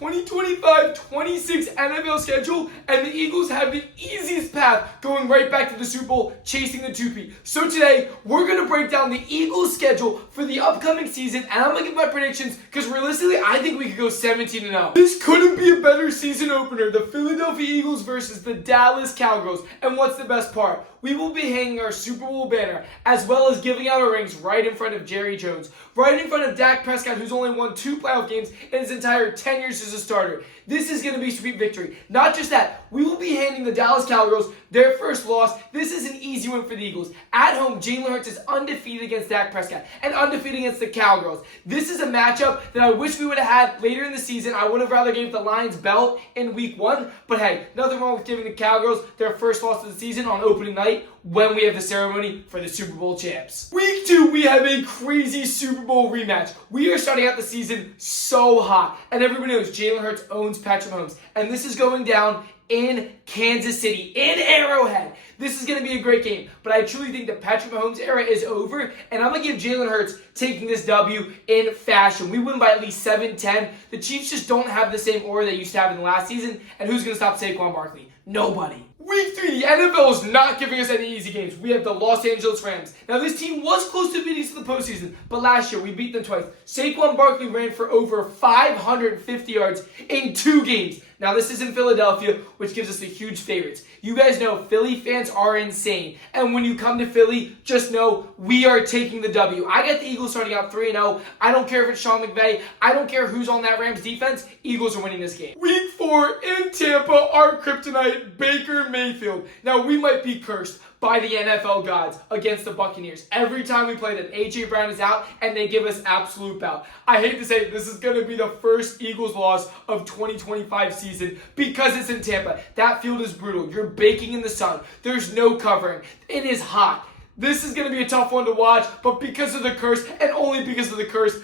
2025-26 NFL schedule, and the Eagles have the easiest path going right back to the Super Bowl, chasing the two-peat. So today, we're going to break down the Eagles schedule for the upcoming season, and I'm going to give my predictions because realistically, I think we could go 17-0. This couldn't be a better season opener. The Philadelphia Eagles versus the Dallas Cowgirls. And what's the best part? We will be hanging our Super Bowl banner, as well as giving out our rings right in front of Jerry Jones, right in front of Dak Prescott, who's only won 2 playoff games in his entire 10 years as a starter. This is going to be a sweet victory. Not just that, we will be handing the Dallas Cowgirls their first loss. This is an easy win for the Eagles. At home, Jalen Hurts is undefeated against Dak Prescott and undefeated against the Cowgirls. This is a matchup that I wish we would have had later in the season. I would have rather gave the Lions belt in week 1, but hey, nothing wrong with giving the Cowgirls their first loss of the season on opening night when we have the ceremony for the Super Bowl champs. Week 2, we have a crazy Super Bowl rematch. We are starting out the season so hot, and everybody knows Jalen Hurts owns Patrick Mahomes, and this is going down in Kansas City, in Arrowhead. This is going to be a great game, but I truly think the Patrick Mahomes era is over, and I'm going to give Jalen Hurts taking this W in fashion. We win by at least 7-10. The Chiefs just don't have the same aura they used to have in the last season, and who's going to stop Saquon Barkley? Nobody. Week 3, the NFL is not giving us any easy games. We have the Los Angeles Rams. Now, this team was close to beating us in the postseason, but last year we beat them twice. Saquon Barkley ran for over 550 yards in 2 games. Now, this is in Philadelphia, which gives us the huge favorites. You guys know Philly fans are insane. And when you come to Philly, just know we are taking the W. I got the Eagles starting out 3-0. I don't care if it's Sean McVay. I don't care who's on that Rams defense. Eagles are winning this game. Week 4 in Tampa, our kryptonite, Baker Mayfield. Now, we might be cursed by the NFL gods against the Buccaneers. Every time we play them, A.J. Brown is out, and they give us absolute bout. I hate to say it, this is going to be the first Eagles loss of 2025 season because it's in Tampa. That field is brutal. You're baking in the sun. There's no covering. It is hot. This is going to be a tough one to watch, but because of the curse, and only because of the curse,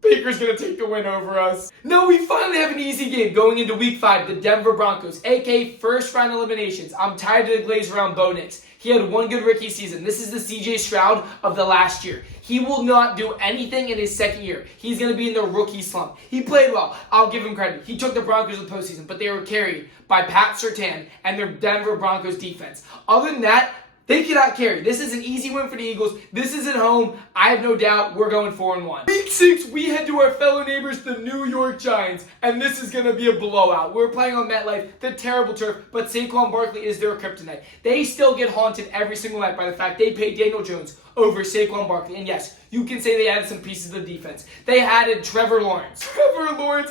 Baker's going to take the win over us. Now, we finally have an easy game going into Week 5, the Denver Broncos, a.k.a. first-round eliminations. I'm tired of the glaze around Bo Nix. He had one good rookie season. This is the C.J. Stroud of the last year. He will not do anything in his second year. He's going to be in the rookie slump. He played well. I'll give him credit. He took the Broncos to the postseason, but they were carried by Pat Surtain and their Denver Broncos defense. Other than that, they cannot carry. This is an easy win for the Eagles. This is at home. I have no doubt we're going 4-1. Week 6, we head to our fellow neighbors, the New York Giants, and this is going to be a blowout. We're playing on MetLife, the terrible turf, but Saquon Barkley is their kryptonite. They still get haunted every single night by the fact they paid Daniel Jones over Saquon Barkley. And yes, you can say they added some pieces of the defense. They added Trevor Lawrence.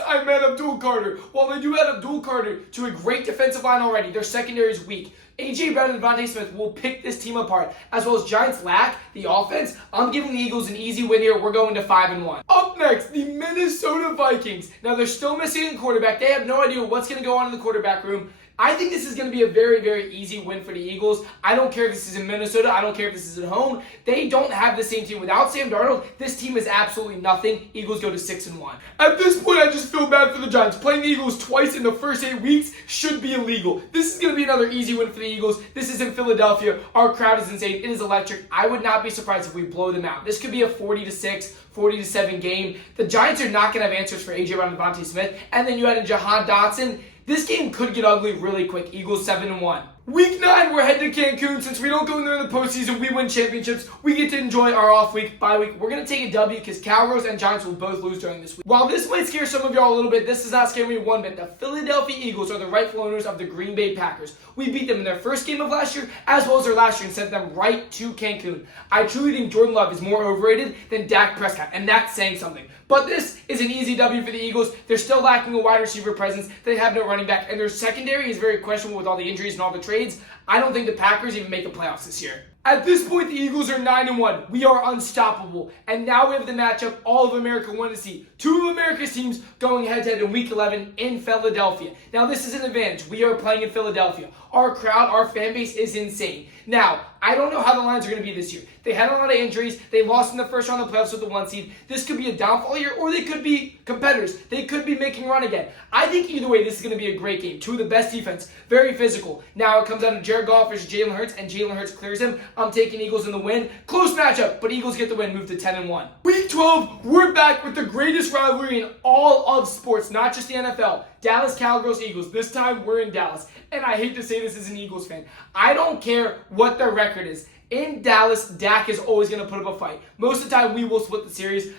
I met Abdul Carter. While they do add Abdul Carter to a great defensive line already, their secondary is weak. A.J. Brown and Devontae Smith will pick this team apart, as well as Giants lack the offense. I'm giving the Eagles an easy win here. We're going to 5-1. Up next, the Minnesota Vikings. Now, they're still missing a quarterback. They have no idea what's going to go on in the quarterback room. I think this is going to be a very, very easy win for the Eagles. I don't care if this is in Minnesota. I don't care if this is at home. They don't have the same team. Without Sam Darnold, this team is absolutely nothing. Eagles go to 6-1. At this point, I just feel bad for the Giants. Playing the Eagles twice in the first 8 weeks should be illegal. This is going to be another easy win for the Eagles. This is in Philadelphia. Our crowd is insane. It is electric. I would not be surprised if we blow them out. This could be a 40-6, 40-7 game. The Giants are not going to have answers for A.J. Brown and Devontae Smith. And then you add in Jahan Dotson. This game could get ugly really quick. Eagles 7-1. Week 9, we're heading to Cancun. Since we don't go in there in the postseason, we win championships. We get to enjoy our off week, bye week. We're going to take a W because Cowgirls and Giants will both lose during this week. While this might scare some of y'all a little bit, this does not scare me one bit. The Philadelphia Eagles are the rightful owners of the Green Bay Packers. We beat them in their first game of last year, as well as their last year, and sent them right to Cancun. I truly think Jordan Love is more overrated than Dak Prescott, and that's saying something. But this is an easy W for the Eagles. They're still lacking a wide receiver presence. They have no running back, and their secondary is very questionable with all the injuries and all the trades. I don't think the Packers even make the playoffs this year. At this point, the Eagles are 9-1. We are unstoppable. And now we have the matchup all of America wanted to see. 2 of America's teams going head-to-head in Week 11 in Philadelphia. Now, this is an advantage. We are playing in Philadelphia. Our crowd, our fan base is insane. Now, I don't know how the lines are going to be this year. They had a lot of injuries. They lost in the first round of the playoffs with the 1 seed. This could be a downfall year, or they could be competitors. They could be making a run again. I think either way, this is going to be a great game. 2 of the best defense. Very physical. Now, it comes down to Jared Goff versus Jalen Hurts, and Jalen Hurts clears him. I'm taking Eagles in the win. Close matchup, but Eagles get the win, move to 10-1. Week 12, we're back with the greatest biggest rivalry in all of sports, not just the NFL. Dallas Cowgirls Eagles. This time we're in Dallas. And I hate to say this as an Eagles fan. I don't care what their record is. In Dallas, Dak is always going to put up a fight. Most of the time, we will split the series.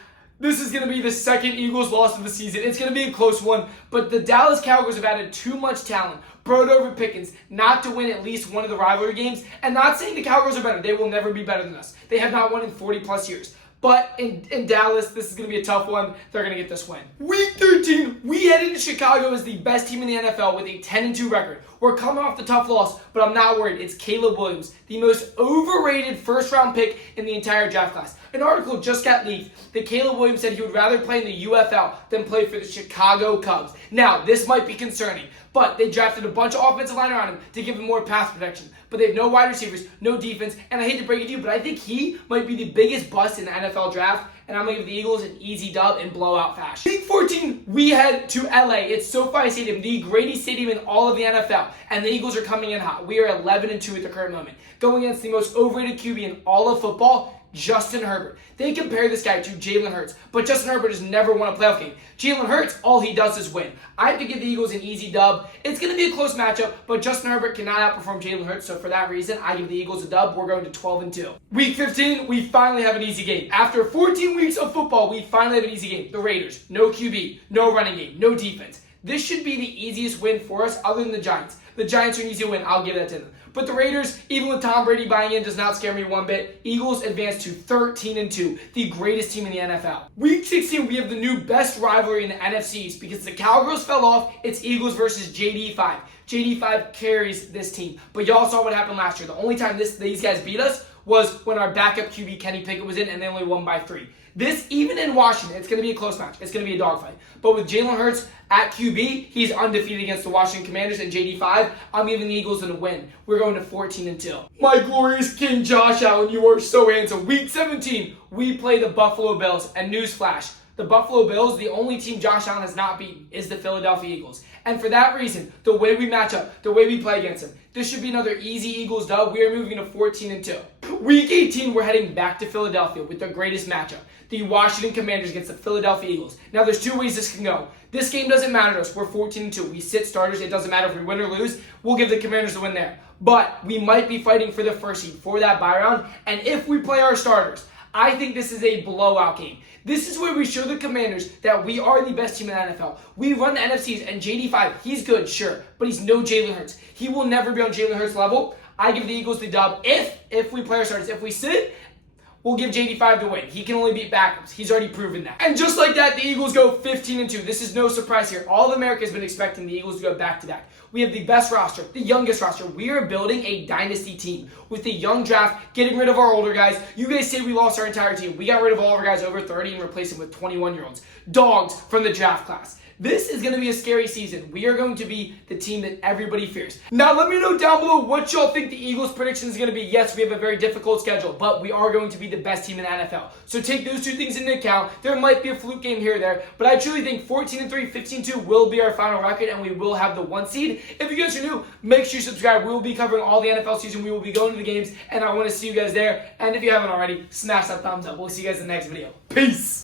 This is going to be the second Eagles loss of the season. It's going to be a close one, but the Dallas Cowgirls have added too much talent, brought over Pickens, not to win at least one of the rivalry games, and not saying the Cowgirls are better. They will never be better than us. They have not won in 40-plus years. But in Dallas, this is going to be a tough one. They're going to get this win. Week 13, we head into Chicago as the best team in the NFL with a 10-2 record. We're coming off the tough loss, but I'm not worried. It's Caleb Williams, the most overrated first-round pick in the entire draft class. An article just got leaked that Caleb Williams said he would rather play in the UFL than play for the Chicago Cubs. Now, this might be concerning, but they drafted a bunch of offensive line around him to give him more pass protection. But they have no wide receivers, no defense, and I hate to break it to you, but I think he might be the biggest bust in the NFL draft, and I'm going to give the Eagles an easy dub in blowout fashion. Week 14, we head to LA. It's SoFi Stadium, the greatest stadium in all of the NFL, and the Eagles are coming in hot. We are 11-2 at the current moment, going against the most overrated QB in all of football, Justin Herbert. They compare this guy to Jalen Hurts, but Justin Herbert has never won a playoff game. Jalen Hurts, all he does is win. I have to give the Eagles an easy dub. It's going to be a close matchup, but Justin Herbert cannot outperform Jalen Hurts, so for that reason, I give the Eagles a dub. We're going to 12-2. Week 15, we finally have an easy game. After 14 weeks of football, we finally have an easy game. The Raiders, no QB, no running game, no defense. This should be the easiest win for us other than the Giants. The Giants are an easy win. I'll give that to them. But the Raiders, even with Tom Brady buying in, does not scare me one bit. Eagles advance to 13-2, the greatest team in the NFL. Week 16, we have the new best rivalry in the NFCs because the Cowgirls fell off. It's Eagles versus JD5. JD5 carries this team. But y'all saw what happened last year. The only time these guys beat us was when our backup QB Kenny Pickett was in and they only won by 3. This, even in Washington, it's going to be a close match. It's going to be a dogfight. But with Jalen Hurts at QB, he's undefeated against the Washington Commanders and JD5. I'm giving the Eagles a win. We're going to 14-2. My glorious King Josh Allen, you are so handsome. Week 17, we play the Buffalo Bills. And newsflash, the Buffalo Bills, the only team Josh Allen has not beaten is the Philadelphia Eagles. And for that reason, the way we match up, the way we play against them, this should be another easy Eagles dub. We are moving to 14-2. Week 18, we're heading back to Philadelphia with the greatest matchup, the Washington Commanders against the Philadelphia Eagles. Now, there's two ways this can go. This game doesn't matter to us. We're 14-2. We sit starters. It doesn't matter if we win or lose. We'll give the Commanders the win there. But we might be fighting for the first seed for that bye round. And if we play our starters, I think this is a blowout game. This is where we show the Commanders that we are the best team in the NFL. We run the NFCs, and JD5, he's good, sure, but he's no Jalen Hurts. He will never be on Jalen Hurts' level. I give the Eagles the dub if we play our starters. If we sit, we'll give JD5 the win. He can only beat backups. He's already proven that. And just like that, the Eagles go 15-2. This is no surprise here. All of America has been expecting the Eagles to go back-to-back. We have the best roster, the youngest roster. We are building a dynasty team with the young draft, getting rid of our older guys. You guys say we lost our entire team. We got rid of all of our guys over 30 and replaced them with 21-year-olds. Dogs from the draft class. This is going to be a scary season. We are going to be the team that everybody fears. Now, let me know down below what y'all think the Eagles' prediction is going to be. Yes, we have a very difficult schedule, but we are going to be the best team in the NFL. So take those two things into account. There might be a fluke game here or there, but I truly think 14-3, 15-2 will be our final record, and we will have the 1 seed. If you guys are new, make sure you subscribe. We will be covering all the NFL season. We will be going to the games, and I want to see you guys there. And if you haven't already, smash that thumbs up. We'll see you guys in the next video. Peace!